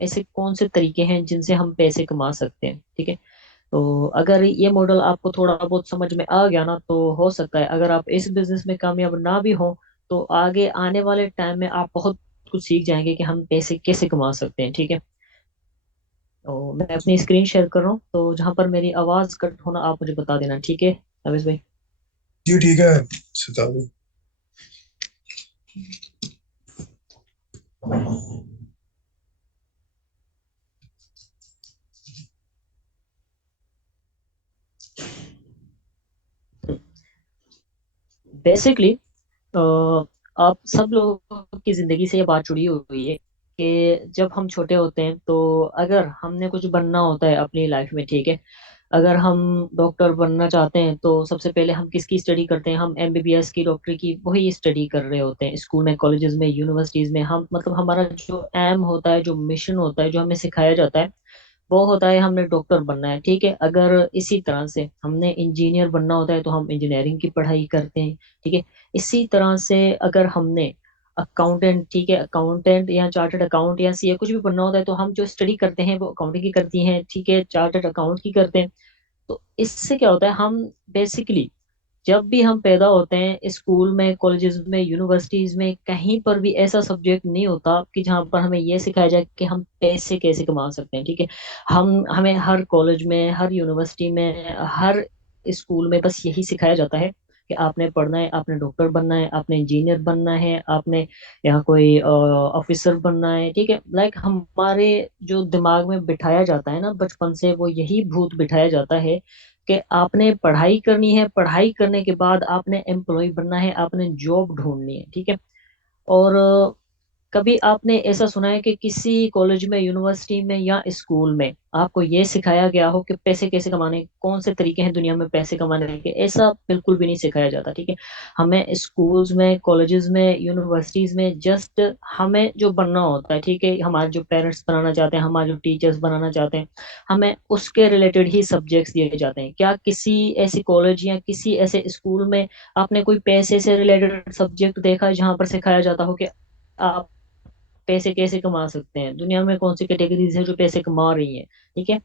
ऐसे कौन से तरीके हैं जिनसे हम पैसे कमा सकते हैं। ठीक है, तो अगर ये मॉडल आपको थोड़ा बहुत समझ में आ गया ना, तो हो सकता है अगर आप इस बिजनेस में कामयाब ना भी हो, तो आगे आने वाले टाइम में आप बहुत कुछ सीख जाएंगे कि हम पैसे कैसे कमा सकते हैं। ठीक है, तो मैं अपनी स्क्रीन शेयर कर रहा हूँ, तो जहां पर मेरी आवाज कट होना आप मुझे बता देना। ठीक है अवेश भाई। जी ठीक है, सितारू। बेसिकली आप सब लोगों की जिंदगी से ये बात जुड़ी हुई है कि जब हम छोटे होते हैं, तो अगर हमने कुछ बनना होता है अपनी लाइफ में, ठीक है, अगर हम डॉक्टर बनना चाहते हैं, तो सबसे पहले हम किसकी स्टडी करते हैं? हम एमबीबीएस की, डॉक्टर की, वही स्टडी कर रहे होते हैं स्कूल में, कॉलेजेस में, यूनिवर्सिटीज में। हम मतलब हमारा जो एम होता है, जो मिशन होता है, जो हमें सिखाया जाता है, वो होता है हमने डॉक्टर बनना है। ठीक है, अगर इसी तरह से हमने इंजीनियर बनना होता है, तो हम इंजीनियरिंग की पढ़ाई करते हैं। ठीक है, इसी तरह से अगर हमने अकाउंटेंट, ठीक है, अकाउंटेंट या चार्टर्ड अकाउंट या सीए कुछ भी बनना होता है, तो हम जो स्टडी करते हैं वो अकाउंटिंग की करती हैं, ठीक है, चार्टर्ड अकाउंट की करते हैं। तो इससे क्या होता है, हम बेसिकली जब भी हम पैदा होते हैं, स्कूल में, कॉलेजेस में, यूनिवर्सिटीज में, कहीं पर भी ऐसा सब्जेक्ट नहीं होता कि जहाँ पर हमें ये सिखाया जाए कि हम पैसे कैसे कमा सकते हैं। ठीक है, हमें हर कॉलेज में, हर यूनिवर्सिटी में, हर स्कूल में बस यही सिखाया जाता है कि आपने पढ़ना है, आपने डॉक्टर बनना है, आपने इंजीनियर बनना है, आपने यहाँ कोई ऑफिसर बनना है। ठीक है, लाइक हमारे जो दिमाग में बिठाया जाता है ना बचपन से, वो यही भूत बिठाया जाता है कि आपने पढ़ाई करनी है, पढ़ाई करने के बाद आपने एम्प्लॉय बनना है, आपने जॉब ढूंढनी है। ठीक है, और कभी आपने ऐसा सुना है कि किसी कॉलेज में, यूनिवर्सिटी में या स्कूल में आपको ये सिखाया गया हो कि पैसे कैसे कमाने, कौन से तरीके हैं दुनिया में पैसे कमाने के? ऐसा बिल्कुल भी नहीं सिखाया जाता। ठीक है, हमें स्कूल्स में, कॉलेजेस में, यूनिवर्सिटीज में जस्ट हमें जो बनना होता है, ठीक है, हमारे जो पेरेंट्स बनाना चाहते हैं, हमारे जो टीचर्स बनाना चाहते हैं, हमें उसके रिलेटेड ही सब्जेक्ट्स दिए जाते हैं। क्या किसी ऐसी कॉलेज या किसी ऐसे स्कूल में आपने कोई पैसे से रिलेटेड सब्जेक्ट देखा है जहां पर सिखाया जाता हो कि आप पैसे कैसे कमा सकते हैं? दुनिया में कौन सी कैटेगरीज है जो पैसे कमा रही हैं? ठीक है,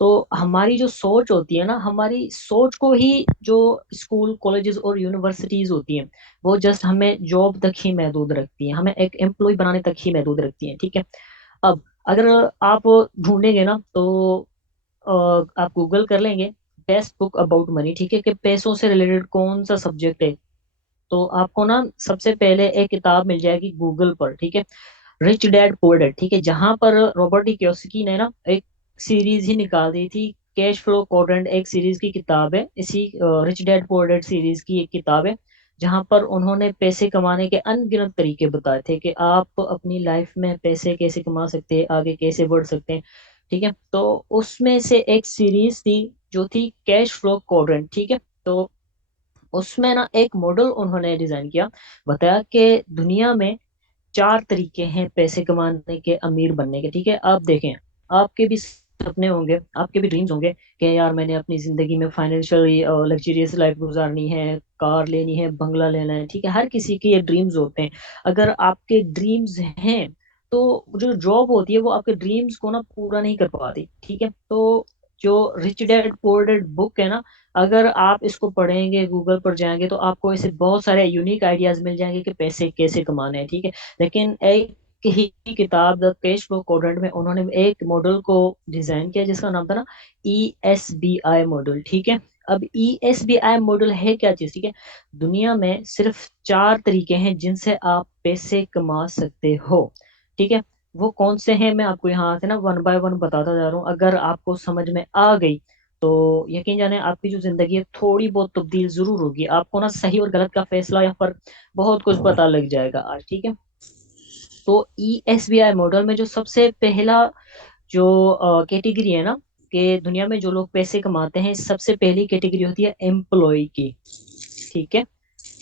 तो हमारी जो सोच होती है ना, हमारी सोच को ही जो स्कूल, कॉलेजेस और यूनिवर्सिटीज होती हैं, वो जस्ट हमें जॉब तक ही महदूद रखती हैं, हमें एक एम्प्लॉय बनाने तक ही महदूद रखती हैं। ठीक है, अब अगर आप ढूंढेंगे ना, तो आप गूगल कर लेंगे बेस्ट बुक अबाउट मनी, ठीक है, कि पैसों से रिलेटेड कौन सा सब्जेक्ट है, तो आपको ना सबसे पहले एक किताब मिल जाएगी गूगल पर। ठीक है, रिच डैड पुअर डैड, ठीक है, जहां पर रॉबर्ट डी कियोसाकी ने ना एक सीरीज ही निकाल दी थी, कैश फ्लो क्वाड्रेंट, एक सीरीज की किताब है, इसी rich dad poor dad series की एक किताब है, जहां पर उन्होंने पैसे कमाने के अनगिनत तरीके बताए थे कि आप अपनी लाइफ में पैसे कैसे कमा सकते हैं, आगे कैसे बढ़ सकते हैं। ठीक है, तो उसमें से एक सीरीज थी जो थी कैश फ्लो क्वाड्रेंट। ठीक है, तो उसमें ना एक मॉडल उन्होंने डिजाइन किया, बताया कि दुनिया में चार तरीके हैं पैसे कमाने के, अमीर बनने के। ठीक है, आप देखें, आपके भी सपने होंगे, आपके भी ड्रीम्स होंगे कि यार मैंने अपनी जिंदगी में फाइनेंशियली लग्जरियस लाइफ गुजारनी है, कार लेनी है, बंगला लेना है। ठीक है, हर किसी के ये ड्रीम्स होते हैं। अगर आपके ड्रीम्स हैं, तो जो जॉब होती है वो आपके ड्रीम्स को ना पूरा नहीं कर पाती। ठीक है, तो जो rich dad poor dad book है ना, अगर आप इसको पढ़ेंगे, गूगल पर जाएंगे, तो आपको ऐसे बहुत सारे यूनिक आइडियाज मिल जाएंगे कि पैसे कैसे कमाने हैं। ठीक है, लेकिन एक ही किताब द कैश फ्लो क्वाड्रेंट में उन्होंने एक मॉडल को डिजाइन किया जिसका नाम था ना ESBI मॉडल। ठीक है, अब ESBI मॉडल है क्या चीज? ठीक है, दुनिया में सिर्फ चार तरीके हैं जिनसे आप पैसे कमा सकते हो। ठीक है, वो कौन से हैं मैं आपको यहाँ से ना वन बाय वन बताता जा रहा हूँ। अगर आपको समझ में आ गई, तो यकीन जाने आपकी जो जिंदगी है थोड़ी बहुत तब्दील जरूर होगी, आपको ना सही और गलत का फैसला या फर्क बहुत कुछ पता लग जाएगा आज। ठीक है, तो ESBI मॉडल में जो सबसे पहला जो कैटेगरी है ना, कि दुनिया में जो लोग पैसे कमाते हैं, सबसे पहली कैटेगरी होती है एम्प्लॉय की। ठीक है,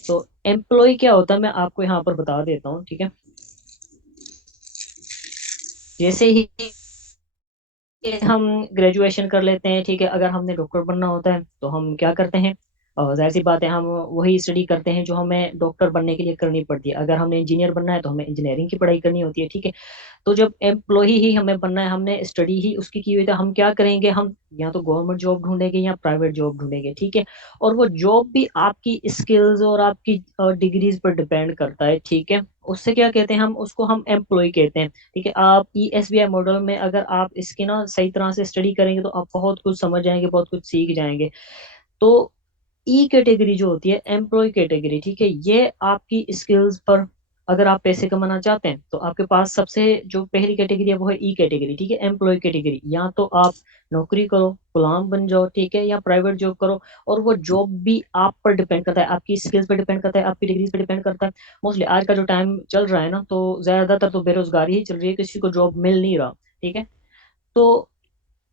तो एम्प्लॉय क्या होता है मैं आपको यहाँ पर बता देता हूँ। ठीक है, जैसे ही हम ग्रेजुएशन कर लेते हैं, ठीक है, अगर हमने डॉक्टर बनना होता है तो हम क्या करते हैं? जाहिर सी बात है, हम वही स्टडी करते हैं जो हमें डॉक्टर बनने के लिए करनी पड़ती है। अगर हमने इंजीनियर बनना है तो हमें इंजीनियरिंग की पढ़ाई करनी होती है, ठीक है। तो जब एम्प्लॉय ही हमें बनना है, हमने स्टडी ही उसकी की हुई, तो हम क्या करेंगे, हम या तो गवर्नमेंट जॉब ढूंढेंगे या प्राइवेट जॉब ढूंढेंगे, ठीक है। और वो जॉब भी आपकी स्किल्स और आपकी डिग्रीज पर डिपेंड करता है, ठीक है। उससे क्या कहते हैं, हम उसको हम एम्प्लॉय कहते हैं, ठीक है। आप ESBI मॉडल में अगर आप इसकी ना सही तरह से स्टडी करेंगे तो आप बहुत कुछ समझ जाएंगे, बहुत कुछ सीख जाएंगे। तो ई कैटेगरी जो होती है, एम्प्लॉय कैटेगरी, ठीक है, ये आपकी स्किल्स पर, अगर आप पैसे कमाना चाहते हैं तो आपके पास सबसे जो पहली कैटेगरी है वो है ई कैटेगरी, ठीक है, एम्प्लॉय कैटेगरी। या तो आप नौकरी करो, गुलाम बन जाओ, ठीक है, या प्राइवेट जॉब करो। और वो जॉब भी आप पर डिपेंड करता है, आपकी स्किल्स पर डिपेंड करता है, आपकी डिग्रीज पर डिपेंड करता है। मोस्टली आज का जो टाइम चल रहा है ना, तो ज्यादातर तो बेरोजगारी ही चल रही है, किसी को जॉब मिल नहीं रहा, ठीक है। तो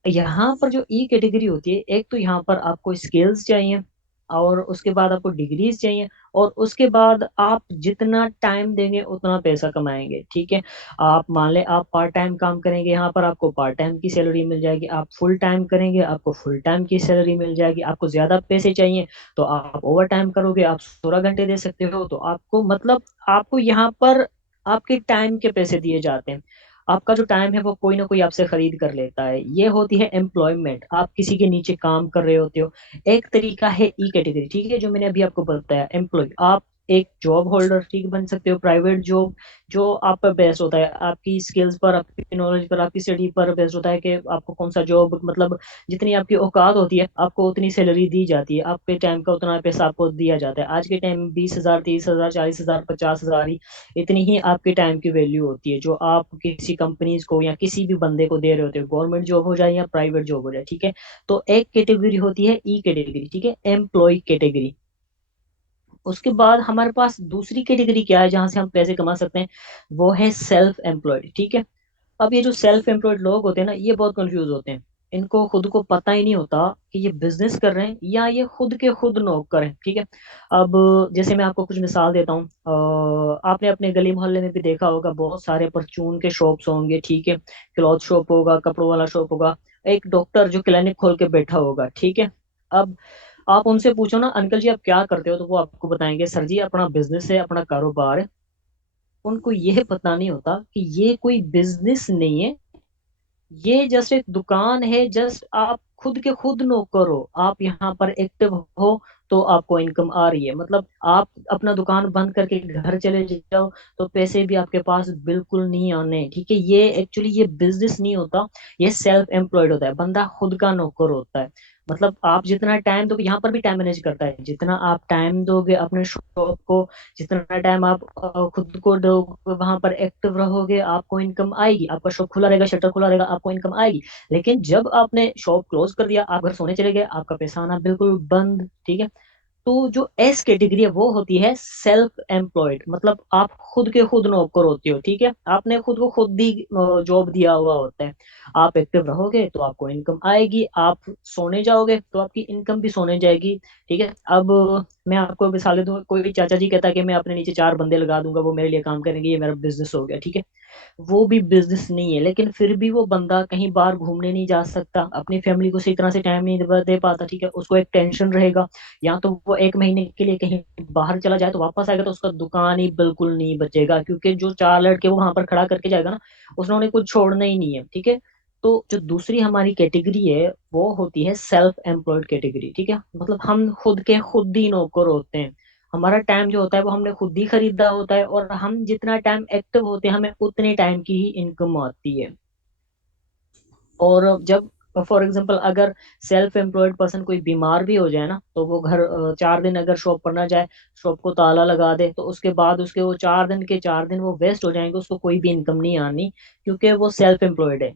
यहाँ पर जो ई कैटेगरी होती है, एक तो यहाँ पर आपको स्किल्स चाहिए, और उसके बाद आपको डिग्रीज चाहिए, और उसके बाद आप जितना टाइम देंगे उतना पैसा कमाएंगे, ठीक है। आप मान लें आप पार्ट टाइम काम करेंगे, यहाँ पर आपको पार्ट टाइम की सैलरी मिल जाएगी। आप फुल टाइम करेंगे, आपको फुल टाइम की सैलरी मिल जाएगी। आपको ज्यादा पैसे चाहिए तो आप ओवर टाइम करोगे, आप 16 घंटे दे सकते हो, तो आपको मतलब आपको यहाँ पर आपके टाइम के पैसे दिए जाते हैं। आपका जो टाइम है वो कोई ना कोई आपसे खरीद कर लेता है। ये होती है एम्प्लॉयमेंट, आप किसी के नीचे काम कर रहे होते हो। एक तरीका है ई कैटेगरी, ठीक है, जो मैंने अभी आपको बताया, एम्प्लॉय। आप एक जॉब होल्डर ठीक बन सकते हो, प्राइवेट जॉब, जो आप पर बेस्ड होता है, आपकी स्किल्स पर, आपकी नॉलेज पर, आपकी स्टडी पर बेस्ड होता है कि आपको कौन सा जॉब, मतलब जितनी आपकी औकात होती है आपको उतनी सैलरी दी जाती है, आपके टाइम का उतना पैसा आपको दिया जाता है। आज के टाइम में 20,000, 30,000, 40,000, 50,000 ही, इतनी ही आपके टाइम की वैल्यू होती है, जो आप किसी कंपनीज को या किसी भी बंदे को दे रहे होते हो, गवर्नमेंट जॉब हो जाए या प्राइवेट जॉब हो जाए, ठीक है। तो एक कैटेगरी होती है ई कैटेगरी, ठीक है, एम्प्लॉय कैटेगरी। उसके बाद हमारे पास दूसरी कैटेगरी क्या है जहां से हम पैसे कमा सकते हैं, वो है सेल्फ एम्प्लॉयड, ठीक है। अब ये जो सेल्फ एम्प्लॉयड लोग होते हैं ना, ये बहुत कंफ्यूज होते हैं। इनको खुद को पता ही नहीं होता कि ये बिजनेस कर रहे हैं या ये खुद के खुद नौकर हैं, ठीक है। अब जैसे मैं आपको कुछ मिसाल देता हूँ, आपने अपने गली मोहल्ले में भी देखा होगा, बहुत सारे परचून के शॉप्स होंगे, ठीक है। क्लॉथ शॉप होगा, कपड़ों वाला शॉप होगा, एक डॉक्टर जो क्लिनिक खोल के बैठा होगा, ठीक है। अब आप उनसे पूछो ना, अंकल जी आप क्या करते हो, तो वो आपको बताएंगे सर जी अपना बिजनेस है, अपना कारोबार है। उनको यह पता नहीं होता कि ये कोई बिजनेस नहीं है, ये जस्ट एक दुकान है। जस्ट आप खुद के खुद नौकर हो, आप यहाँ पर एक्टिव हो तो आपको इनकम आ रही है। मतलब आप अपना दुकान बंद करके घर चले जाओ तो पैसे भी आपके पास बिल्कुल नहीं आने, ठीक है। ये एक्चुअली ये बिजनेस नहीं होता, ये सेल्फ एम्प्लॉयड होता है, बंदा खुद का नौकर होता है। मतलब आप जितना टाइम दोगे, यहाँ पर भी टाइम मैनेज करता है, जितना आप टाइम दोगे अपने शॉप को, जितना टाइम आप खुद को दोगे वहां पर एक्टिव रहोगे, आपको इनकम आएगी। आपका शॉप खुला रहेगा, शटर खुला रहेगा, आपको इनकम आएगी। लेकिन जब आपने शॉप क्लोज कर दिया, आप घर सोने चले गए, आपका पैसा आना बिल्कुल बंद, ठीक है। तो जो एस कैटेगरी है वो होती है सेल्फ एम्प्लॉयड, मतलब आप खुद के खुद नौकर होते हो, ठीक है। आपने खुद को खुद ही जॉब दिया हुआ होता है। आप एक्टिव रहोगे तो आपको इनकम आएगी, आप सोने जाओगे तो आपकी इनकम भी सोने जाएगी, ठीक है। अब मैं आपको मिसाल दूं, कोई चाचा जी कहता है कि मैं अपने नीचे 4 बंदे लगा दूंगा, वो मेरे लिए काम करेंगे, ये मेरा बिजनेस हो गया, ठीक है। वो भी बिजनेस नहीं है, लेकिन फिर भी वो बंदा कहीं बाहर घूमने नहीं जा सकता, अपनी फैमिली को सही तरह से टाइम नहीं दे पाता, ठीक है। उसको एक टेंशन रहेगा, या तो वो 1 महीने के लिए कहीं बाहर चला जाए तो वापस आएगा तो उसका दुकान ही बिल्कुल नहीं बचेगा, क्योंकि जो 4 लड़के वो वहां पर खड़ा करके जाएगा ना, उसने कुछ छोड़ना ही नहीं है, ठीक है। तो जो दूसरी हमारी कैटेगरी है वो होती है सेल्फ एम्प्लॉयड कैटेगरी, ठीक है। मतलब हम खुद के खुद ही नौकर होते हैं। हमारा टाइम जो होता है वो हमने खुद ही खरीदा होता है, और हम जितना टाइम एक्टिव होते हैं हमें उतने टाइम की ही इनकम आती है। और जब फॉर एग्जांपल अगर सेल्फ एम्प्लॉयड पर्सन कोई बीमार भी हो जाए ना, तो वो घर 4 दिन अगर शॉप पर ना जाए, शॉप को ताला लगा दे, तो उसके बाद उसके वो 4 दिन के 4 दिन वो वेस्ट हो जाएंगे, उसको कोई भी इनकम नहीं आनी, क्योंकि वो सेल्फ एम्प्लॉयड है,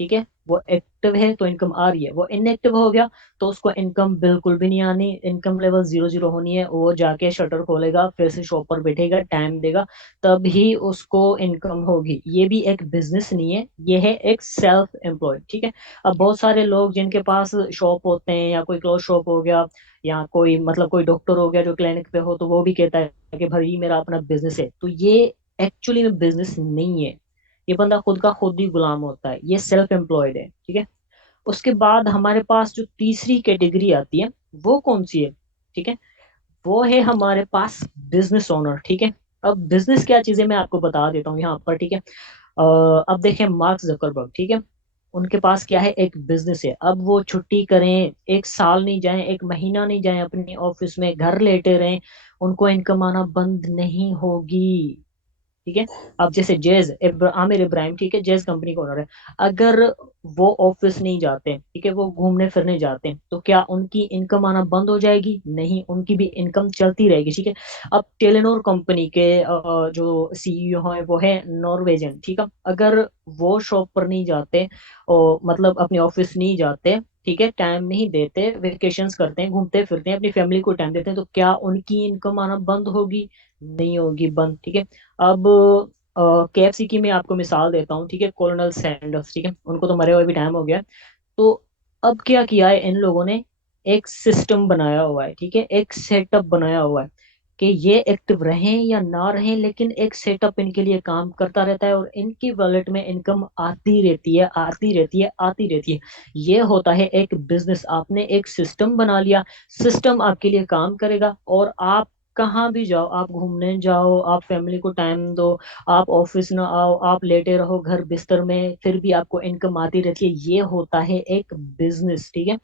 ठीक है। वो एक्टिव है तो इनकम आ रही है, वो इनएक्टिव हो गया तो उसको इनकम बिल्कुल भी नहीं आनी, इनकम लेवल जीरो जीरो होनी है। वो जाके शटर खोलेगा, फिर से शॉप पर बैठेगा, टाइम देगा, तब ही उसको इनकम होगी। ये भी एक बिजनेस नहीं है, ये है एक सेल्फ एम्प्लॉयड, ठीक है। अब बहुत सारे लोग जिनके पास शॉप होते हैं, या कोई क्लोथ शॉप हो गया, या कोई मतलब कोई डॉक्टर हो गया जो क्लिनिक पे हो, तो वो भी कहता है कि भाई मेरा अपना बिजनेस है, तो ये एक्चुअली में बिजनेस नहीं है। ये बंदा खुद का खुद ही गुलाम होता है, ये सेल्फ एम्प्लॉयड है, ठीक है। उसके बाद हमारे पास जो तीसरी कैटेगरी आती है वो कौन सी है, ठीक है। वो है हमारे पास बिजनेस ओनर। ठीक है। अब बिजनेस क्या चीजें मैं आपको बता देता हूँ यहाँ पर। ठीक है। अब देखें मार्क जकरबर्ग। ठीक है। उनके पास क्या है, एक बिजनेस है। अब वो छुट्टी करें, एक साल नहीं जाए, एक महीना नहीं जाए अपने ऑफिस में, घर लेटे रहें, उनको इनकम आना बंद नहीं होगी। ठीक है। अब जैसे आमिर इब्राहिम, ठीक है, जैज कंपनी का ओनर है। अगर वो ऑफिस नहीं जाते, ठीक है, वो घूमने फिरने जाते हैं, तो क्या उनकी इनकम आना बंद हो जाएगी? नहीं, उनकी भी इनकम चलती रहेगी। ठीक है। अब टेलीनॉर कंपनी के जो सीईओ हैं वो है नॉर्वेजन। ठीक है। अगर वो शॉप पर नहीं जाते और मतलब अपने ऑफिस नहीं जाते, ठीक है, टाइम नहीं देते, वेकेशंस करते हैं, घूमते फिरते हैं, अपनी फैमिली को टाइम देते हैं, तो क्या उनकी इनकम आना बंद होगी? नहीं होगी बंद। ठीक है। अब केएफसी की मैं आपको मिसाल देता हूँ। ठीक है। कॉलोनल सैंडर्स, ठीक है, उनको तो मरे हुए भी टाइम हो गया। तो अब क्या किया है इन लोगों ने, एक सिस्टम बनाया हुआ है। ठीक है। एक सेटअप बनाया हुआ है कि ये एक्टिव रहें या ना रहें, लेकिन एक सेटअप इनके लिए काम करता रहता है और इनकी वॉलेट में इनकम आती रहती है, आती रहती है, आती रहती है। ये होता है एक बिजनेस। आपने एक सिस्टम बना लिया, सिस्टम आपके लिए काम करेगा, और आप कहाँ भी जाओ, आप घूमने जाओ, आप फैमिली को टाइम दो, आप ऑफिस ना आओ, आप लेटे रहो घर बिस्तर में, फिर भी आपको इनकम आती रहती है। ये होता है एक बिजनेस। ठीक है।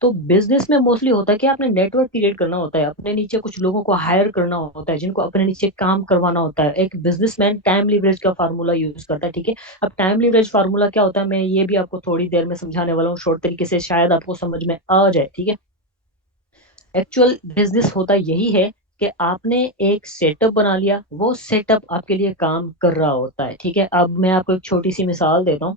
तो बिजनेस में मोस्टली होता है कि आपने नेटवर्क क्रिएट करना होता है, अपने नीचे कुछ लोगों को हायर करना होता है, जिनको अपने नीचे काम करवाना होता है। एक बिजनेसमैन टाइम लीवरेज का फार्मूला यूज करता है। ठीक है। अब टाइम लीवरेज फार्मूला क्या होता है, मैं ये भी आपको थोड़ी देर में समझाने वाला हूँ शॉर्ट तरीके से, शायद आपको समझ में आ जाए। ठीक है। एक्चुअल बिजनेस होता यही है कि आपने एक सेटअप बना लिया, वो सेटअप आपके लिए काम कर रहा होता है। ठीक है। अब मैं आपको एक छोटी सी मिसाल देता हूँ।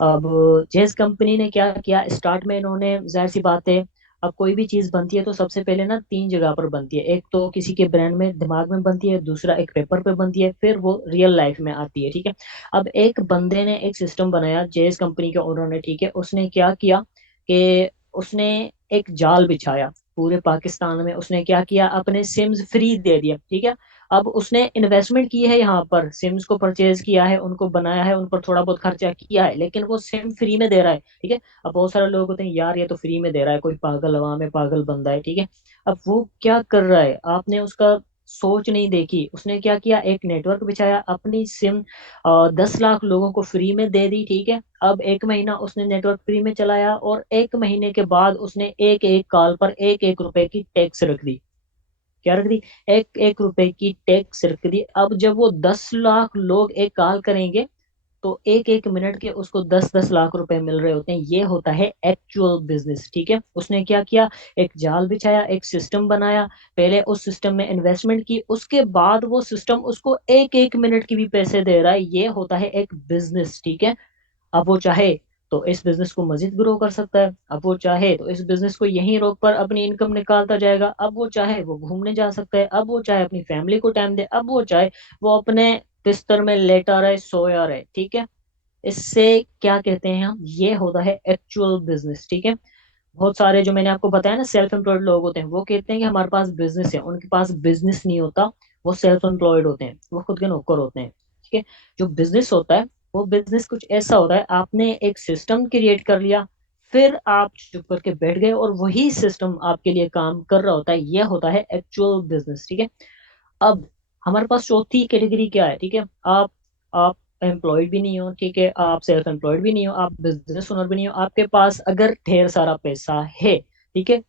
अब जेस कंपनी ने क्या किया, स्टार्ट में इन्होंने, जाहिर सी बात है, अब कोई भी चीज बनती है तो सबसे पहले ना तीन जगह पर बनती है। एक तो किसी के ब्रांड में, दिमाग में बनती है, दूसरा एक पेपर पे बनती है, फिर वो रियल लाइफ में आती है। ठीक है। अब एक बंदे ने एक सिस्टम बनाया, जेस कंपनी के ओनर ने। ठीक है। उसने क्या किया कि उसने एक जाल बिछाया पूरे पाकिस्तान में। उसने क्या किया, अपने सिम्स फ्री दे दिया। ठीक है। अब उसने इन्वेस्टमेंट की है, यहाँ पर सिम्स को परचेज किया है, उनको बनाया है, उन पर थोड़ा बहुत खर्चा किया है, लेकिन वो सिम फ्री में दे रहा है। ठीक है। अब बहुत सारे लोग होते हैं, यार ये तो फ्री में दे रहा है, कोई पागल अवाम है, पागल बंदा है। ठीक है। अब वो क्या कर रहा है, आपने उसका सोच नहीं देखी। उसने क्या किया, एक नेटवर्क बिछाया, अपनी सिम 10 लाख लोगों को फ्री में दे दी। ठीक है। अब एक महीना उसने नेटवर्क फ्री में चलाया, और एक महीने के बाद उसने एक एक कॉल पर एक एक रुपए की टैक्स रख दी। क्या रख दी? एक एक रुपए की टैक्स रख दी। अब जब वो 10 लाख लोग एक कॉल करेंगे, तो एक एक मिनट के उसको 10 10 लाख रुपए मिल रहे होते हैं। ये होता है एक्चुअल बिजनेस। ठीक है। उसने क्या किया, एक जाल बिछाया, एक सिस्टम बनाया, पहले उस सिस्टम में इन्वेस्टमेंट की, उसके बाद वो सिस्टम उसको एक एक मिनट की भी पैसे दे रहा है। ये होता है एक बिजनेस। ठीक है। अब वो चाहे तो इस बिजनेस को मजीद ग्रो कर सकता है, अब वो चाहे तो इस बिजनेस को यहीं रोक कर अपनी इनकम निकालता जाएगा, अब वो चाहे वो घूमने जा सकता है, अब वो चाहे अपनी फैमिली को टाइम दे, अब वो चाहे वो अपने बिस्तर में लेटा रहे, सोया रहे। ठीक है। इससे क्या कहते हैं हम, ये होता है एक्चुअल बिजनेस। ठीक है। बहुत सारे जो मैंने आपको बताया ना सेल्फ एम्प्लॉयड लोग होते हैं, वो कहते हैं कि हमारे पास बिजनेस है, उनके पास बिजनेस नहीं होता, वो सेल्फ एम्प्लॉयड होते हैं, वो खुद के नौकर होते हैं। ठीक है। जो बिजनेस होता है, वो बिजनेस कुछ ऐसा होता है, आपने एक सिस्टम क्रिएट कर लिया, फिर आप चुप करके बैठ गए और वही सिस्टम आपके लिए काम कर रहा होता है। यह होता है एक्चुअल बिजनेस। ठीक है। अब हमारे पास चौथी कैटेगरी क्या है? ठीक है। आप एम्प्लॉयड भी नहीं हो, ठीक है, आप सेल्फ एम्प्लॉयड भी नहीं हो, आप बिजनेस ओनर भी नहीं हो, आपके पास अगर ढेर सारा पैसा है, ठीक है,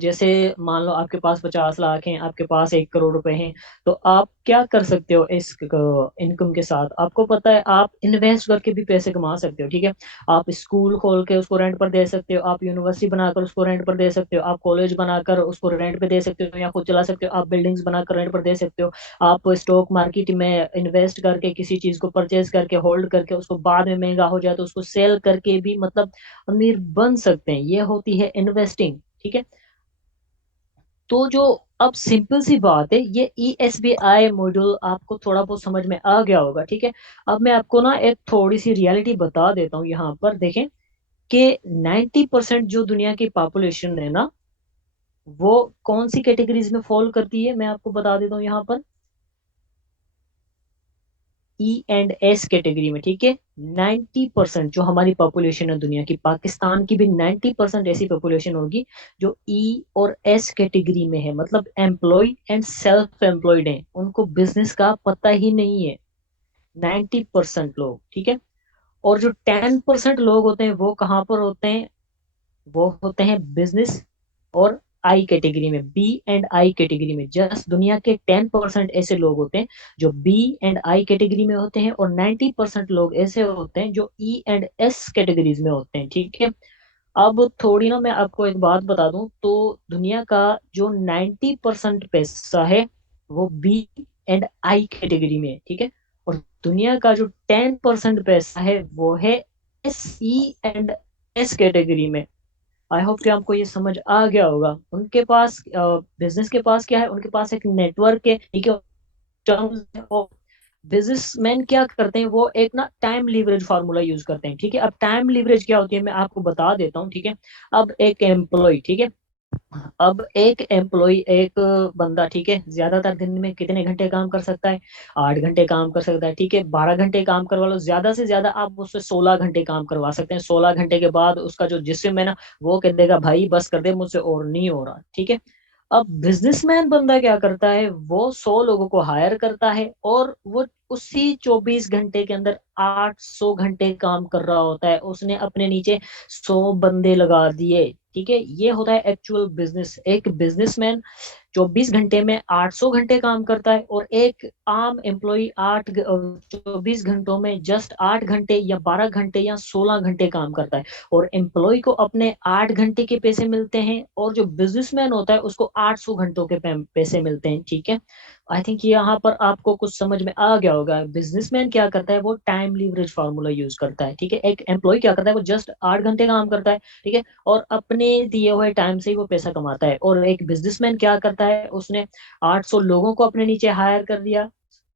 जैसे मान लो आपके पास 50 लाख हैं, आपके पास 1 करोड़ रुपए हैं, तो आप क्या कर सकते हो इस इनकम के साथ? आपको पता है, आप इन्वेस्ट करके भी पैसे कमा सकते हो। ठीक है। आप स्कूल खोल के उसको रेंट पर दे सकते हो, आप यूनिवर्सिटी बनाकर उसको रेंट पर दे सकते हो, आप कॉलेज बनाकर उसको रेंट पे दे सकते हो या खुद चला सकते हो, आप बिल्डिंग्स बनाकर रेंट पर दे सकते हो, आप स्टॉक मार्केट में इन्वेस्ट करके किसी चीज को परचेज करके होल्ड करके उसको बाद में महंगा हो जाए तो उसको सेल करके भी मतलब अमीर बन सकते हैं। ये होती है इन्वेस्टिंग। ठीक है। तो जो, अब सिंपल सी बात है, ये ESBI मॉड्यूल आपको थोड़ा बहुत समझ में आ गया होगा। ठीक है। अब मैं आपको ना एक थोड़ी सी रियलिटी बता देता हूँ। यहाँ पर देखें कि 90% जो दुनिया की पॉपुलेशन है ना, वो कौन सी कैटेगरीज में फॉल करती है, मैं आपको बता देता हूँ यहाँ पर। E&S कैटेगरी में, ठीक है। 90% जो हमारी पॉपुलेशन है दुनिया की, पाकिस्तान की भी 90% ऐसी पॉपुलेशन होगी जो E और S कैटेगरी में है, मतलब एम्प्लॉय एंड सेल्फ एम्प्लॉयड है, उनको बिजनेस का पता ही नहीं है। 90% लोग, ठीक है। और जो 10% लोग होते हैं वो कहाँ पर होते हैं? वो होते हैं बिजनेस और आई कैटेगरी में, B&I कैटेगरी में। जस्ट दुनिया के 10% ऐसे लोग होते हैं जो B&I कैटेगरी में होते हैं, और 90% लोग ऐसे होते हैं जो E&S कैटेगरीज में होते हैं, ठीक है। अब थोड़ी ना मैं आपको एक बात बता दूं, तो दुनिया का जो 90% पैसा है वो B&I कैटेगरी में है, ठीक है। और दुनिया का जो 10% पैसा है वो है SE&S कैटेगरी में। आई होप कि आपको ये समझ आ गया होगा। उनके पास बिजनेस के पास क्या है? उनके पास एक नेटवर्क है, ठीक है, टर्म्स है। और बिजनेसमैन क्या करते हैं, वो एक ना टाइम लीवरेज फार्मूला यूज करते हैं, ठीक है। अब टाइम लीवरेज क्या होती है मैं आपको बता देता हूँ, ठीक है। अब एक एम्प्लॉय, ठीक है, अब एक एम्प्लॉय, एक बंदा, ठीक है, ज्यादातर दिन में कितने घंटे काम कर सकता है? 8 घंटे काम कर सकता है, ठीक है। 12 घंटे काम करवा लो, ज्यादा से ज्यादा आप उससे 16 घंटे काम करवा सकते हैं। 16 घंटे के बाद उसका जो जिस्म है ना, वो कह देगा भाई बस कर दे, मुझसे और नहीं हो रहा, ठीक है। अब बिजनेसमैन बंदा क्या करता है, वो 100 लोगों को हायर करता है, और वो उसी 24 घंटे के अंदर 800 घंटे काम कर रहा होता है। उसने अपने नीचे 100 बंदे लगा दिए, ठीक है। ये होता है एक्चुअल बिजनेस। एक बिजनेसमैन 24 घंटे में 800 घंटे काम करता है, और एक आम एम्प्लॉय 24 घंटों में जस्ट 8 घंटे या 12 घंटे या 16 घंटे काम करता है। और एम्प्लॉय को अपने 8 घंटे के पैसे मिलते हैं, और जो बिजनेसमैन होता है उसको 800 घंटों के पैसे मिलते हैं, ठीक है। आई थिंक यहाँ पर आपको कुछ समझ में आ गया होगा। बिजनेसमैन क्या करता है, वो टाइम लीवरेज फार्मूला यूज करता है, ठीक है। एक एम्प्लॉय क्या करता है, वो जस्ट 8 घंटे काम करता है, ठीक है, और अपने दिए हुए टाइम से ही वो पैसा कमाता है। और एक बिजनेसमैन क्या करता है, उसने 800 लोगों को अपने नीचे हायर कर लिया,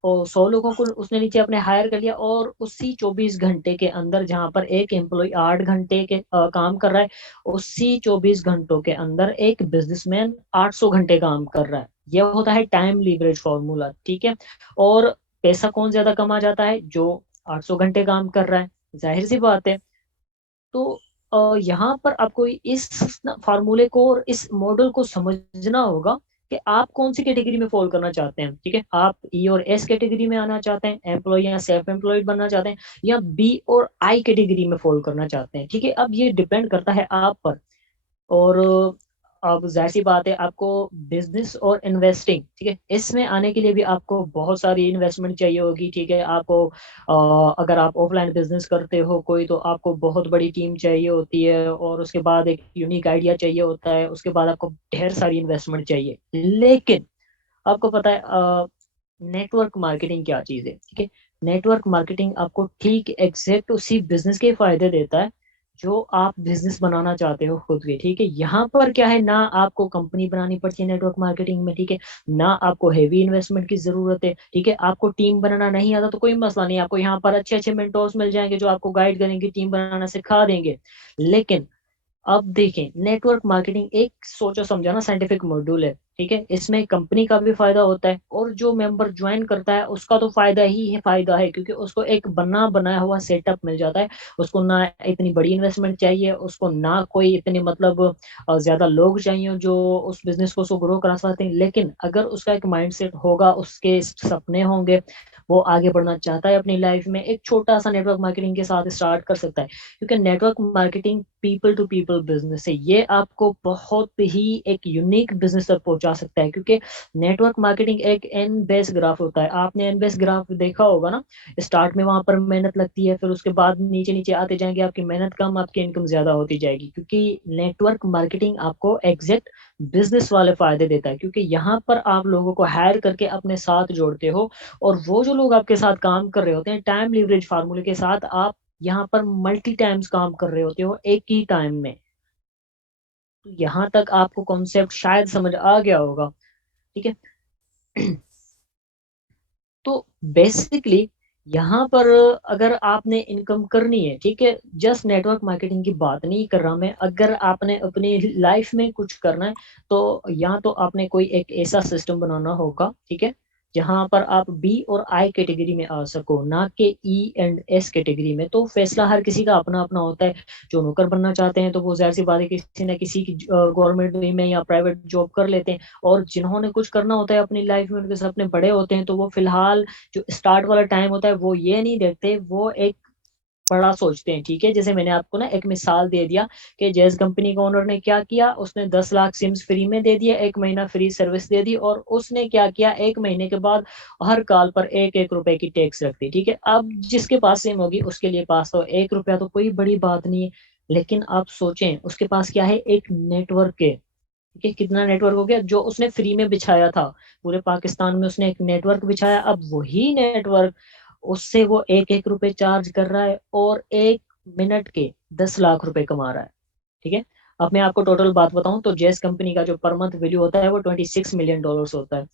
और 100 लोगों को उसने नीचे अपने हायर कर लिया, और उसी 24 घंटे के अंदर, जहां पर एक एम्प्लॉय 8 घंटे के काम कर रहा है, उसी 24 घंटों के अंदर एक बिजनेसमैन 800 घंटे काम कर रहा है। यह होता है टाइम लीवरेज फॉर्मूला, ठीक है। और पैसा कौन ज्यादा कमा जाता है? जो 800 घंटे काम कर रहा है, जाहिर सी बात है। तो यहाँ पर आपको इस फार्मूले को और इस मॉडल को समझना होगा कि आप कौन सी कैटेगरी में फॉल करना चाहते हैं, ठीक है। आप E और S कैटेगरी में आना चाहते हैं, एम्प्लॉय या सेल्फ एम्प्लॉयड बनना चाहते हैं, या B और I कैटेगरी में फॉल करना चाहते हैं, ठीक है। अब ये डिपेंड करता है आप पर। और अब जाहिर सी बात है, आपको बिजनेस और इन्वेस्टिंग, ठीक है, इसमें आने के लिए भी आपको बहुत सारी इन्वेस्टमेंट चाहिए होगी, ठीक है। आपको अगर आप ऑफलाइन बिजनेस करते हो कोई, तो आपको बहुत बड़ी टीम चाहिए होती है, और उसके बाद एक यूनिक आइडिया चाहिए होता है, उसके बाद आपको ढेर सारी इन्वेस्टमेंट चाहिए। लेकिन आपको पता है नेटवर्क मार्केटिंग क्या चीज़ है, ठीक है। नेटवर्क मार्केटिंग आपको ठीक एग्जैक्ट उसी बिजनेस के फायदे देता है जो आप बिजनेस बनाना चाहते हो खुद के, ठीक है। यहाँ पर क्या है, ना आपको कंपनी बनानी पड़ती है नेटवर्क मार्केटिंग में, ठीक है, ना आपको हेवी इन्वेस्टमेंट की जरूरत है, ठीक है। आपको टीम बनाना नहीं आता तो कोई मसला नहीं, आपको यहाँ पर अच्छे अच्छे मेंटोर्स मिल जाएंगे जो आपको गाइड करेंगे, टीम बनाना सिखा देंगे। लेकिन अब देखें, नेटवर्क मार्केटिंग एक सोचा समझा ना साइंटिफिक मॉड्यूल है, ठीक है। इसमें कंपनी का भी फायदा होता है, और जो मेंबर ज्वाइन करता है उसका तो फायदा ही है, फायदा है, क्योंकि उसको एक बना बनाया हुआ सेटअप मिल जाता है। उसको ना इतनी बड़ी इन्वेस्टमेंट चाहिए, उसको ना कोई इतनी मतलब ज्यादा लोग चाहिए जो उस बिजनेस को उसको ग्रो करा सकते हैं। लेकिन अगर उसका एक माइंडसेट होगा, उसके सपने होंगे, वो आगे बढ़ना चाहता है अपनी लाइफ में, एक छोटा सा नेटवर्क मार्केटिंग के साथ स्टार्ट कर सकता है। क्योंकि network marketing people to people business है, ये आपको बहुत ही एक यूनिक बिजनेस तक पहुंचा सकता है। क्योंकि नेटवर्क मार्केटिंग एक एन बेस ग्राफ होता है, आपने एन बेस ग्राफ देखा होगा ना। स्टार्ट में वहां पर मेहनत लगती है, फिर उसके बाद नीचे नीचे आते जाएंगे, आपकी मेहनत कम, आपकी इनकम ज्यादा होती जाएगी, क्योंकि नेटवर्क मार्केटिंग आपको एग्जैक्ट बिजनेस वाले फायदे देता है। क्योंकि यहाँ पर आप लोगों को हायर करके अपने साथ जोड़ते हो, और वो जो लोग आपके साथ काम कर रहे होते हैं, टाइम लीवरेज फार्मूले के साथ आप यहाँ पर मल्टी टाइम्स काम कर रहे होते हो एक ही टाइम में। तो यहाँ तक आपको कॉन्सेप्ट शायद समझ आ गया होगा, ठीक है। तो बेसिकली यहाँ पर अगर आपने इनकम करनी है, ठीक है, जस्ट नेटवर्क मार्केटिंग की बात नहीं कर रहा मैं, अगर आपने अपनी लाइफ में कुछ करना है, तो या तो आपने कोई एक ऐसा सिस्टम बनाना होगा, ठीक है, जहां पर आप बी और आई कैटेगरी में आ सको, ना कि ई एंड एस कैटेगरी में। तो फैसला हर किसी का अपना अपना होता है। जो नौकर बनना चाहते हैं तो वो जाहिर सी बात है किसी न किसी की गवर्नमेंट में या प्राइवेट जॉब कर लेते हैं, और जिन्होंने कुछ करना होता है अपनी लाइफ में, उनके सपने बड़े होते हैं, तो वो फिलहाल जो स्टार्ट वाला टाइम होता है वो ये नहीं देखते, वो एक बड़ा सोचते हैं। ठीक है, जैसे मैंने आपको ना एक मिसाल दे दिया कि जैज कंपनी का ओनर ने क्या किया, उसने 10 लाख सिम्स फ्री में दे दिया, 1 महीना फ्री सर्विस दे दी, और उसने क्या किया, 1 महीने के बाद हर कॉल पर 1-1 रुपए की टैक्स रख दी। ठीक है, अब जिसके पास सिम होगी उसके लिए पास तो 1 रुपया तो कोई बड़ी बात नहीं है, लेकिन आप सोचें उसके पास क्या है, एक नेटवर्क है। ठीक है, कितना नेटवर्क हो गया जो उसने फ्री में बिछाया था, पूरे पाकिस्तान में उसने एक नेटवर्क बिछाया, अब वही नेटवर्क उससे वो 1-1 रुपए चार्ज कर रहा है, और 1 मिनट के 10 लाख रुपए कमा रहा है। ठीक है, अब मैं आपको टोटल बात बताऊं तो जेस कंपनी का जो पर मंथ वैल्यू होता है वो $26 मिलियन होता है।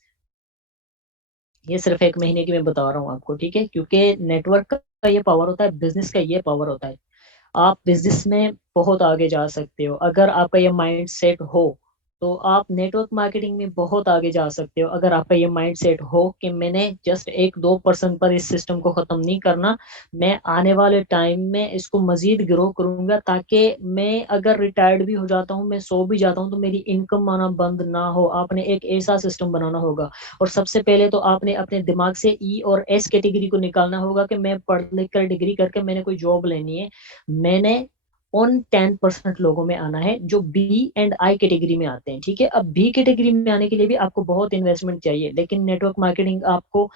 ये सिर्फ 1 महीने की मैं बता रहा हूँ आपको। ठीक है, क्योंकि नेटवर्क का ये पावर होता है, बिजनेस का ये पावर होता है। आप बिजनेस में बहुत आगे जा सकते हो अगर आपका ये माइंड सेट हो, तो आप नेटवर्क मार्केटिंग में बहुत आगे जा सकते हो अगर आपका ये माइंड सेट हो कि मैंने जस्ट 1-2% पर इस सिस्टम को खत्म नहीं करना, मैं आने वाले टाइम में इसको मजीद ग्रो करूंगा, ताकि मैं अगर रिटायर्ड भी हो जाता हूँ, मैं सो भी जाता हूँ, तो मेरी इनकम आना बंद ना हो। आपने एक ऐसा सिस्टम बनाना होगा, और सबसे पहले तो आपने अपने दिमाग से ई और एस कैटेगरी को निकालना होगा कि मैं पढ़ लिख कर डिग्री करके मैंने कोई जॉब लेनी है, मैंने उन 10% लोगों में आना है जो बी एंड आई कैटेगरी में आते हैं। ठीक है, अब बी कैटेगरी में आने के लिए भी आपको बहुत इन्वेस्टमेंट चाहिए, लेकिन नेटवर्क मार्केटिंग आपको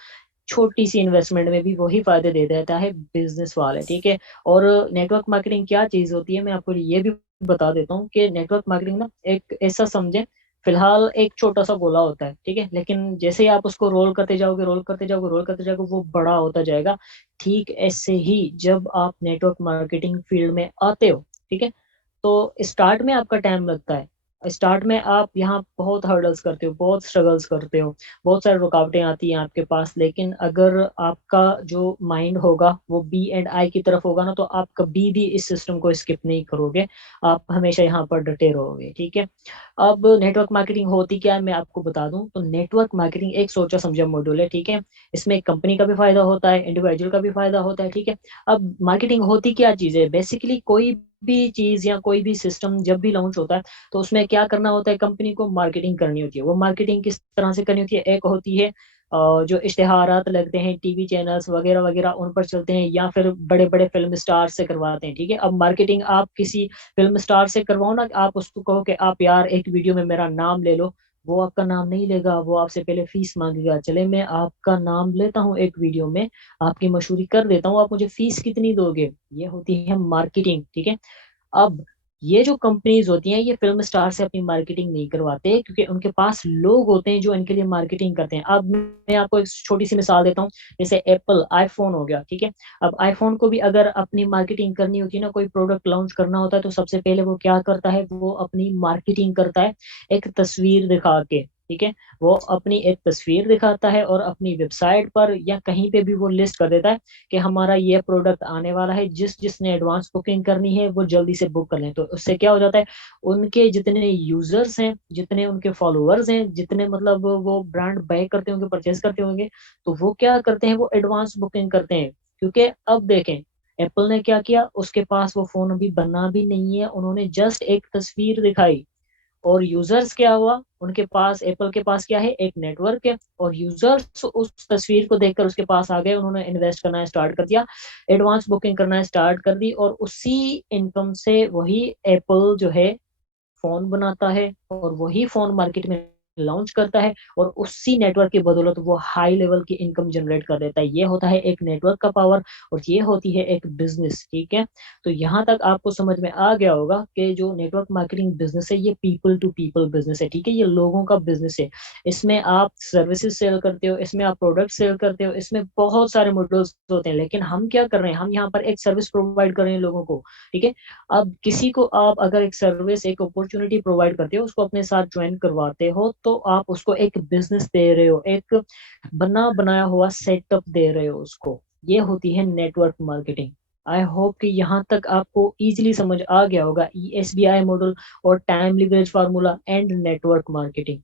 छोटी सी इन्वेस्टमेंट में भी वही फायदे दे देता है बिजनेस वाले। ठीक है, और नेटवर्क मार्केटिंग क्या चीज होती है मैं आपको ये भी बता देता हूँ कि नेटवर्क मार्केटिंग ना एक ऐसा समझे, फिलहाल एक छोटा सा गोला होता है। ठीक है, लेकिन जैसे ही आप उसको रोल करते जाओगे, रोल करते जाओगे, रोल करते जाओगे, वो बड़ा होता जाएगा। ठीक ऐसे ही जब आप नेटवर्क मार्केटिंग फील्ड में आते हो, ठीक है, तो स्टार्ट में आपका टाइम लगता है। स्टार्ट में आप यहाँ बहुत हर्डल्स करते हो, बहुत स्ट्रगल्स करते हो, बहुत सारी रुकावटें आती हैं आपके पास, लेकिन अगर आपका जो माइंड होगा वो बी एंड आई की तरफ होगा ना, तो आप कभी भी इस सिस्टम को स्किप नहीं करोगे, आप हमेशा यहाँ पर डटे रहोगे। ठीक है, अब नेटवर्क मार्केटिंग होती क्या है मैं आपको बता दूं, तो नेटवर्क मार्केटिंग एक सोचा समझा मॉड्यूल है। ठीक है, इसमें कंपनी का भी फायदा होता है, इंडिविजुअल का भी फायदा होता है। ठीक है, अब मार्केटिंग होती क्या चीज है, बेसिकली कोई भी चीज या कोई भी सिस्टम जब भी लॉन्च होता है तो उसमें क्या करना होता है, कंपनी को मार्केटिंग करनी होती है। वो मार्केटिंग किस तरह से करनी होती है, एक होती है जो इश्तेहारात लगते हैं टीवी चैनल्स वगैरह वगैरह उन पर चलते हैं, या फिर बड़े बड़े फिल्म स्टार से करवाते हैं। ठीक है, अब मार्केटिंग आप किसी फिल्म स्टार से करवाओ ना, आप उसको कहो कि आप यार एक वीडियो में मेरा नाम ले लो, वो आपका नाम नहीं लेगा, वो आपसे पहले फीस मांगेगा। चले मैं आपका नाम लेता हूँ एक वीडियो में, आपकी मशहूरी कर देता हूँ, आप मुझे फीस कितनी दोगे, ये होती है मार्केटिंग। ठीक है, अब ये जो कंपनीज होती हैं ये फिल्म स्टार से अपनी मार्केटिंग नहीं करवाते, क्योंकि उनके पास लोग होते हैं जो इनके लिए मार्केटिंग करते हैं। अब मैं आपको एक छोटी सी मिसाल देता हूँ, जैसे एप्पल आईफोन हो गया। ठीक है, अब आईफोन को भी अगर अपनी मार्केटिंग करनी होती है ना, कोई प्रोडक्ट लॉन्च करना होता है, तो सबसे पहले वो क्या करता है, वो अपनी मार्केटिंग करता है एक तस्वीर दिखा के। ठीक है, वो अपनी एक तस्वीर दिखाता है और अपनी वेबसाइट पर या कहीं पे भी वो लिस्ट कर देता है कि हमारा ये प्रोडक्ट आने वाला है, जिसने एडवांस बुकिंग करनी है वो जल्दी से बुक कर लें। तो उससे क्या हो जाता है, उनके जितने यूजर्स हैं, जितने उनके फॉलोअर्स हैं, जितने मतलब वो ब्रांड बाय करते होंगे, परचेज करते होंगे, तो वो क्या करते हैं, वो एडवांस बुकिंग करते हैं। क्योंकि अब देखें एप्पल ने क्या किया, उसके पास वो फोन अभी बना भी नहीं है, उन्होंने जस्ट एक तस्वीर दिखाई, और यूजर्स क्या हुआ, उनके पास एप्पल के पास क्या है, एक नेटवर्क है, और यूजर्स उस तस्वीर को देखकर उसके पास आ गए, उन्होंने इन्वेस्ट करना स्टार्ट कर दिया, एडवांस बुकिंग करना स्टार्ट कर दी, और उसी इनकम से वही एप्पल जो है फोन बनाता है, और वही फोन मार्केट में लॉन्च करता है, और उसी नेटवर्क की बदौलत वो हाई लेवल की इनकम जनरेट कर देता है। ये होता है एक नेटवर्क का पावर, और ये होती है एक बिजनेस। ठीक है, तो यहाँ तक आपको समझ में आ गया होगा कि जो नेटवर्क मार्केटिंग बिजनेस है ये पीपल टू पीपल बिजनेस है। ठीक है, ये लोगों का बिजनेस है। इसमें आप सर्विसेज सेल करते हो, इसमें आप प्रोडक्ट सेल करते हो, इसमें बहुत सारे मॉडल्स होते हैं, लेकिन हम क्या कर रहे हैं, हम यहाँ पर एक सर्विस प्रोवाइड कर रहे हैं लोगों को। ठीक है, अब किसी को आप अगर एक सर्विस एक अपॉर्चुनिटी प्रोवाइड करते हो, उसको अपने साथ ज्वाइन करवाते हो, तो आप उसको एक बिजनेस दे रहे हो, एक बना बनाया हुआ सेटअप दे रहे हो उसको। ये होती है नेटवर्क मार्केटिंग। आई होप कि यहाँ तक आपको इजीली समझ आ गया होगा E S B I model और time leverage formula and network marketing.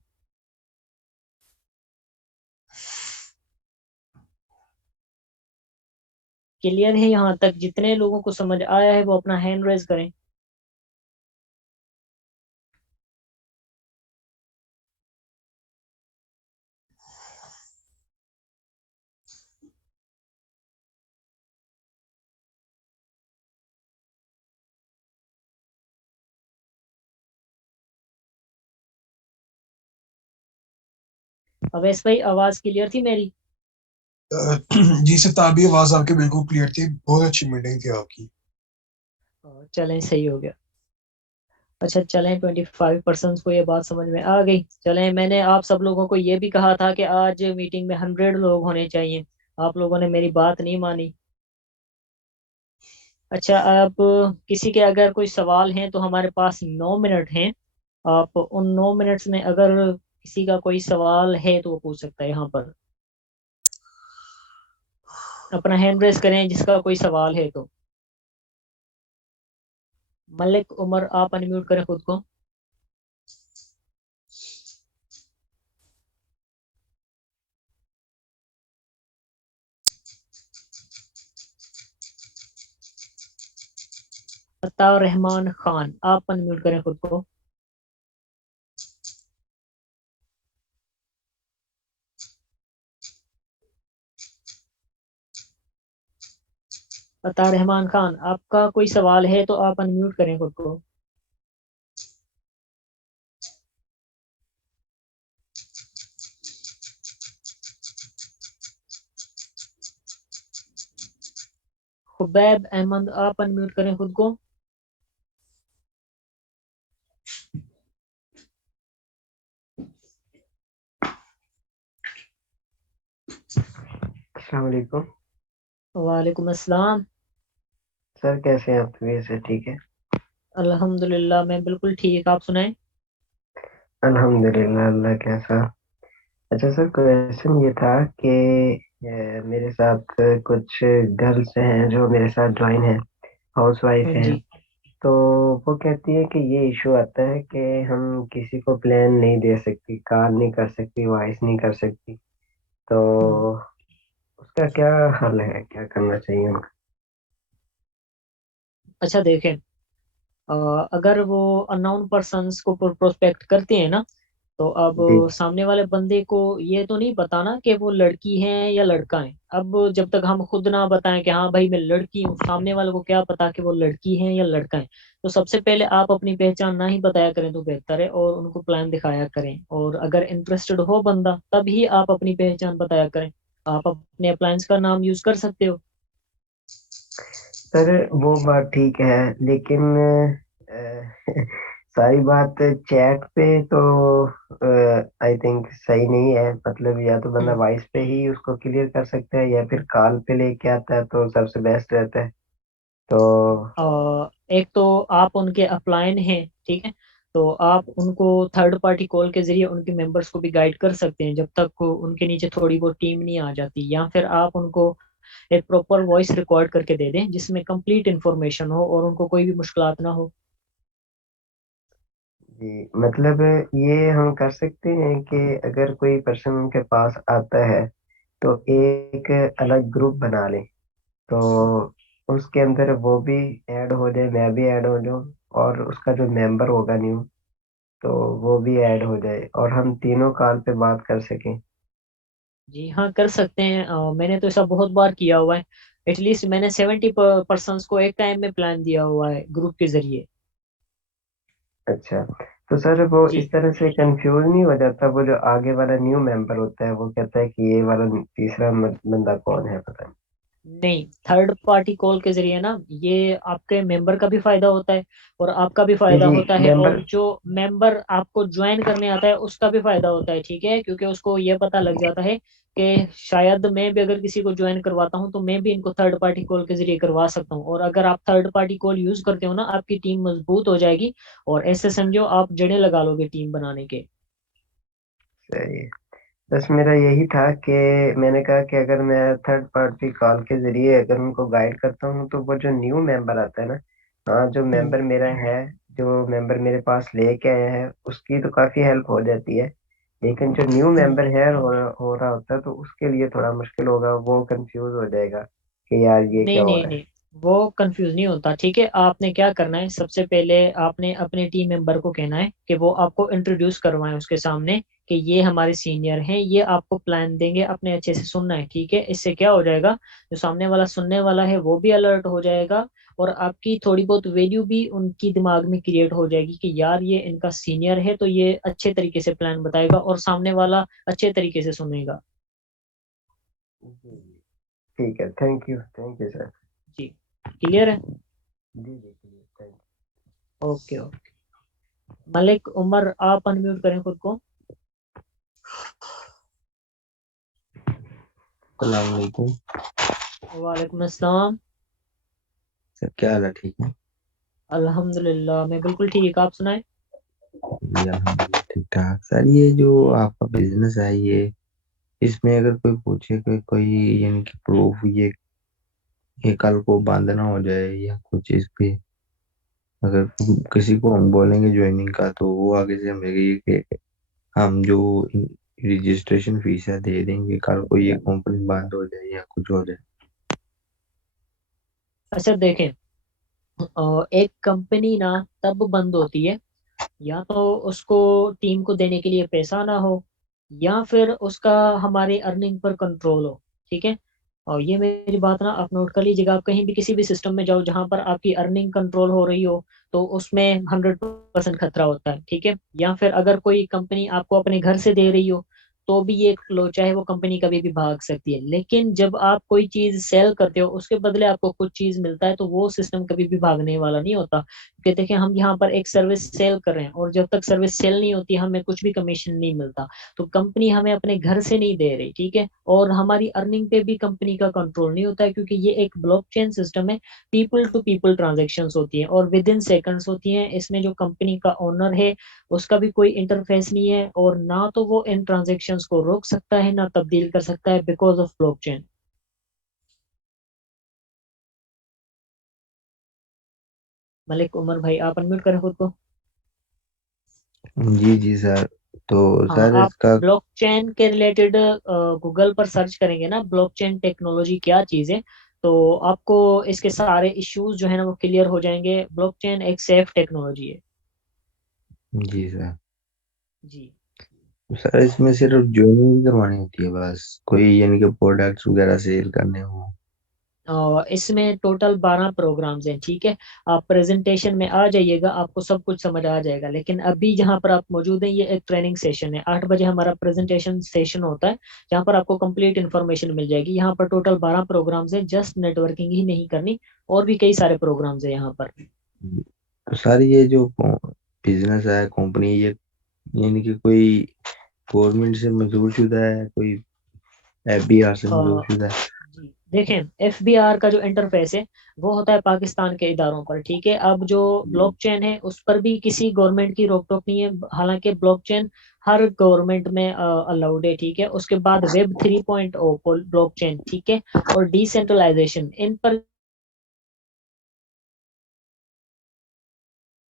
Clear है यहाँ तक? जितने लोगों को समझ आया है वो अपना हैंड रेज करें। अवैस भाई, आवाज क्लियर थी मेरी? जी सिताब, ये आवाज आपकी बिल्कुल क्लियर थी, बहुत अच्छी मीटिंग थी आपकी। चलें, सही हो गया। अच्छा चलें, 25% को ये बात समझ में आ गई। चलें, मैंने आप सब लोगों को ये भी कहा था कि आज मीटिंग में 100 लोग होने चाहिए। आप लोगों ने मेरी बात नहीं मानी। अच्छा, आप किसी के अगर कोई सवाल हैं तो हमारे पास 9 मिनट हैं। आप उन 9 मिनट्स में अगर किसी का कोई सवाल है तो वो पूछ सकता है यहाँ पर। अपना हैंड रेस करें जिसका कोई सवाल है तो। मलिक उमर, आप अनम्यूट करें खुद को। अताउर रहमान खान, आप अनम्यूट करें खुद को। अताउर रहमान खान, आपका कोई सवाल है तो आप अनम्यूट करें खुद को। खुबैब अहमद, आप अनम्यूट करें खुद को। अस्सलाम वालेकुम। वालेकुम अस्सलाम। सर कैसे हैं आप? तबीयत से ठीक है? अल्हम्दुलिल्लाह, मैं बिल्कुल ठीक। आप सुनाएं। अल्हम्दुलिल्लाह, अल्लाह कैसा। अच्छा सर, क्वेश्चन ये था कि मेरे साथ कुछ गर्ल्स हैं जो मेरे साथ ज्वाइन है, हाउस वाइफ हाँ हैं। जी। तो वो कहती है कि ये इशू आता है कि हम किसी को प्लान नहीं दे सकती, कॉल नहीं कर सकती, वॉइस नहीं कर सकती। तो हम्म, उसका क्या हल है, क्या करना चाहिए उनको? अच्छा देखें, अगर वो अननोन पर्सन्स को प्रोस्पेक्ट करते हैं ना, तो अब जी। सामने वाले बंदे को ये तो नहीं पता ना कि वो लड़की है या लड़का है। अब जब तक हम खुद ना बताएं कि हाँ भाई मैं लड़की हूँ, सामने वाले को क्या पता कि वो लड़की है या लड़का है। तो सबसे पहले आप अपनी पहचान ना ही बताया करें तो बेहतर है, और उनको प्लान दिखाया करें, और अगर इंटरेस्टेड हो बंदा तभी आप अपनी पहचान बताया करें। आप अपने अप्लायंस का नाम यूज कर सकते हो। सर वो बात ठीक है, लेकिन सारी बात चैट पे तो आई थिंक सही नहीं है। मतलब या तो बंदा हम्म। वॉइस पे ही उसको क्लियर कर सकता है, या फिर कॉल पे लेके आता है तो सबसे बेस्ट रहता है। तो एक तो आप उनके अपलाइन हैं, ठीक है। तो आप उनको थर्ड पार्टी कॉल के जरिए उनके मेंबर्स को भी गाइड कर सकते हैं जब तक उनके नीचे थोड़ी बहुत टीम नहीं आ जाती, या फिर आप उनको एक प्रॉपर वॉइस रिकॉर्ड करके दे दें जिसमें कंप्लीट इन्फॉर्मेशन हो और उनको कोई भी मुश्किलात ना हो। जी, मतलब ये हम कर सकते हैं कि अगर कोई पर्सन उनके पास आता है तो एक अलग ग्रुप बना ले, तो उसके अंदर वो भी ऐड हो जाए, मैं भी ऐड हो जाऊँ, और उसका जो मेंबर होगा न्यू, तो वो भी ऐड हो जाए और हम तीनों कॉल पे बात कर सकें। जी हाँ, कर सकते हैं। मैंने तो ऐसा बहुत बार किया हुआ है। एटलीस्ट मैंने 70 पर्सन्स को एक टाइम में प्लान दिया हुआ है ग्रुप के जरिए। अच्छा, तो सर वो जी। इस तरह से कंफ्यूज नहीं हो जाता? वो जो आगे वाला न्यू मेंबर होता है वो कहता है कि ये वाला तीसरा बंदा कौन है, पता नहीं। नहीं, थर्ड पार्टी कॉल के जरिए ना, ये आपके मेंबर का भी फायदा होता है और आपका भी जी फायदा जी, होता है, और मेंबर। जो मेंबर आपको ज्वाइन करने आता है उसका भी फायदा होता है, ठीक है। क्योंकि उसको ये पता लग जाता है कि शायद मैं भी अगर किसी को ज्वाइन करवाता हूँ तो मैं भी इनको थर्ड पार्टी कॉल के जरिए करवा सकता हूँ, और अगर आप थर्ड पार्टी कॉल यूज करते हो ना, आपकी टीम मजबूत हो जाएगी। और ऐसे समझो आप जड़ें लगा लोगे टीम बनाने के। सही है। बस मेरा यही था कि मैंने कहा कि अगर मैं थर्ड पार्टी कॉल के जरिए अगर उनको गाइड करता हूँ तो वो जो न्यू मेंबर आता है ना, हाँ, जो हम्म। मेंबर मेरा है, जो मेंबर मेरे पास लेके आया है, उसकी तो काफी हेल्प हो जाती है। लेकिन जो न्यू हम्म। मेंबर है हो रहा होता है तो उसके लिए थोड़ा मुश्किल होगा, वो कंफ्यूज हो जाएगा कि यार ये नहीं क्या हो नहीं रहा है। नहीं, वो कंफ्यूज नहीं होता। ठीक है, आपने क्या करना है, सबसे पहले आपने अपने टीम मेंबर को कहना है कि वो आपको इंट्रोड्यूस करवाएं उसके सामने कि ये हमारे सीनियर हैं, ये आपको प्लान देंगे, अपने अच्छे से सुनना है। ठीक है, इससे क्या हो जाएगा, जो सामने वाला सुनने वाला है वो भी अलर्ट हो जाएगा, और आपकी थोड़ी बहुत वैल्यू भी उनकी दिमाग में क्रिएट हो जाएगी कि यार ये इनका सीनियर है तो ये अच्छे तरीके से प्लान बताएगा और सामने वाला अच्छे तरीके से सुनेगा। जी जी, ठीक है, थैंक यू सर। जी, क्लियर है। जी जी जी, thank okay okay. Malik Umar, आप अनम्यूट करें खुद को। अस्सलाम वालेकुम वालेकुम अस्सलाम। सर, क्या हाल है? ठीक है अल्हम्दुलिल्लाह, मैं बिल्कुल ठीक। आप सुनाएं। जी, अल्हम्दुलिल्लाह ठीक ठाक। सर, ये जो आपका बिजनेस है, इसमें अगर कोई पूछे कि कोई यानी कि प्रूफ ये कल को बंद ना हो जाए या कुछ इस पे, अगर किसी को हम बोलेंगे ज्वाइनिंग का, तो वो आगे से हमें ये कि हम जो रजिस्ट्रेशन फीस है दे देंगे, कल को ये कंपनी बंद हो जाए या कुछ हो जाए। अच्छा देखें, एक कंपनी ना तब बंद होती है या तो उसको टीम को देने के लिए पैसा ना हो, या फिर उसका हमारे अर्निंग पर कंट्रोल हो। ठीक है, और ये मेरी बात ना आप नोट कर लीजिएगा। आप कहीं भी किसी भी सिस्टम में जाओ जहां पर आपकी अर्निंग कंट्रोल हो रही हो, तो उसमें 100% खतरा होता है। ठीक है, या फिर अगर कोई कंपनी आपको अपने घर से दे रही हो तो भी ये लो, चाहे वो कंपनी कभी भी भाग सकती है। लेकिन जब आप कोई चीज सेल करते हो उसके बदले आपको कुछ चीज मिलता है, तो वो सिस्टम कभी भी भागने वाला नहीं होता। कि देखिए, हम यहाँ पर एक सर्विस सेल कर रहे हैं और जब तक सर्विस सेल नहीं होती हमें कुछ भी कमीशन नहीं मिलता। तो कंपनी हमें अपने घर से नहीं दे रही। ठीक है, और हमारी अर्निंग पे भी कंपनी का कंट्रोल नहीं होता है, क्योंकि ये एक ब्लॉकचेन सिस्टम है। पीपल टू पीपल ट्रांजेक्शन्स होती है और विद इन सेकंड्स होती हैं। इसमें जो कंपनी का ओनर है उसका भी कोई इंटरफेस नहीं है, और ना तो वो इन ट्रांजेक्शन्स को रोक सकता है ना तब्दील कर सकता है, because of blockchain. Malik Umar भाई, आप अनम्यूट करें खुद को। जी जी सर। तो हाँ, सर आप इसका ब्लॉकचेन के रिलेटेड गूगल पर सर्च करेंगे ना, ब्लॉकचेन टेक्नोलॉजी क्या चीज़ है, तो आपको इसके सारे इश्यूज जो है ना वो क्लियर हो जाएंगे। ब्लॉकचेन एक सेफ टेक्नोलॉजी है। जी सर। जी। सर, इसमें सिर्फ ज्वाइनिंग करवानी होती है बस, कोई यानी कि प्रोडक्ट्स वगैरह सेल करने हो? इसमें टोटल 12 प्रोग्राम्स हैं। ठीक है, आप प्रेजेंटेशन में आ जाइएगा, आपको सब कुछ समझ आ जाएगा। लेकिन अभी जहाँ पर आप मौजूद हैं ये एक ट्रेनिंग सेशन है। 8 बजे हमारा प्रेजेंटेशन सेशन होता है जहाँ पर आपको कंप्लीट इन्फॉर्मेशन मिल जाएगी। यहाँ पर टोटल 12 प्रोग्राम्स हैं, जस्ट नेटवर्किंग ही नहीं करनी, और भी कई सारे प्रोग्राम्स हैं यहाँ पर। तो सर, ये जो बिजनेस है, कंपनी, ये यानी कि कोई गवर्नमेंट से मंजूर शुदा है, कोई एफबीआर से मंजूर अ, शुदा है? जी देखें, एफबीआर का जो इंटरफेस है वो होता है पाकिस्तान के इदारों पर। ठीक है, अब जो ब्लॉकचेन है उस पर भी किसी गवर्नमेंट की रोक टोक नहीं है, हालांकि ब्लॉकचेन हर गवर्नमेंट में अलाउड है। ठीक है, उसके बाद वेब 3.0 ब्लॉकचेन, ठीक है, और डिसेंट्रलाइजेशन, इन पर